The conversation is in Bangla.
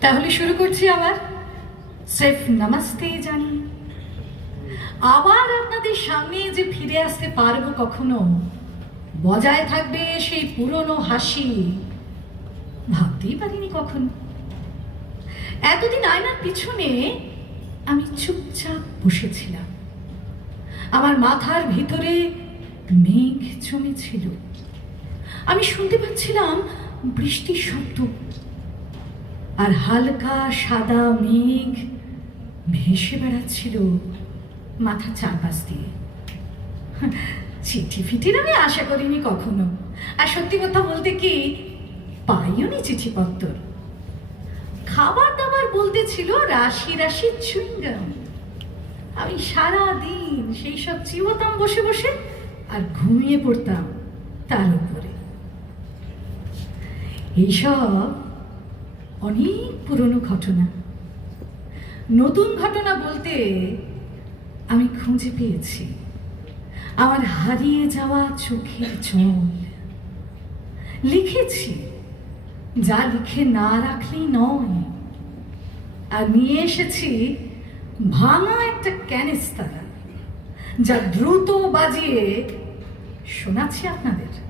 তাহলে শুরু করছি আবার। সেফ নমস্তে জানি। আবার আপনাদের সামনে যে ফিরে আসতে পারব কখনো, বজায় থাকবে সেই পুরনো হাসি। ভাবতেই পারিনি কখনো। এতদিন আয়নার পিছনে আমি চুপচাপ বসেছিলাম। আমার মাথার ভিতরে মেঘ জমেছিল। আমি শুনতে পাচ্ছিলাম বৃষ্টির শব্দ। আর হালকা সাদা মেঘ ভেসে বেড়াচ্ছিল মাথার চারপাশ দিয়ে। চিঠি ফিটির আমি আশা করিনি কখনো। আর সত্যি কথা বলতে কি পাইও নি চিঠিপত্র। খাবার দাবার বলতে ছিল রাশি রাশি চুইংগাম। আমি সারা দিন সেই সব চিবতাম বসে বসে আর ঘুমিয়ে পড়তাম তার উপরে। এইসব অনেক পুরনো ঘটনা। নতুন ঘটনা বলতে আমি খুঁজে পেয়েছি। আমার হারিয়ে যাওয়া চোখের জল। লিখেছি, যা লিখে না রাখলেই নয়। আর নিয়ে এসেছি ভাঙা একটা ক্যানিস্তারা, যা দ্রুত বাজিয়ে শোনাচ্ছি আপনাদের।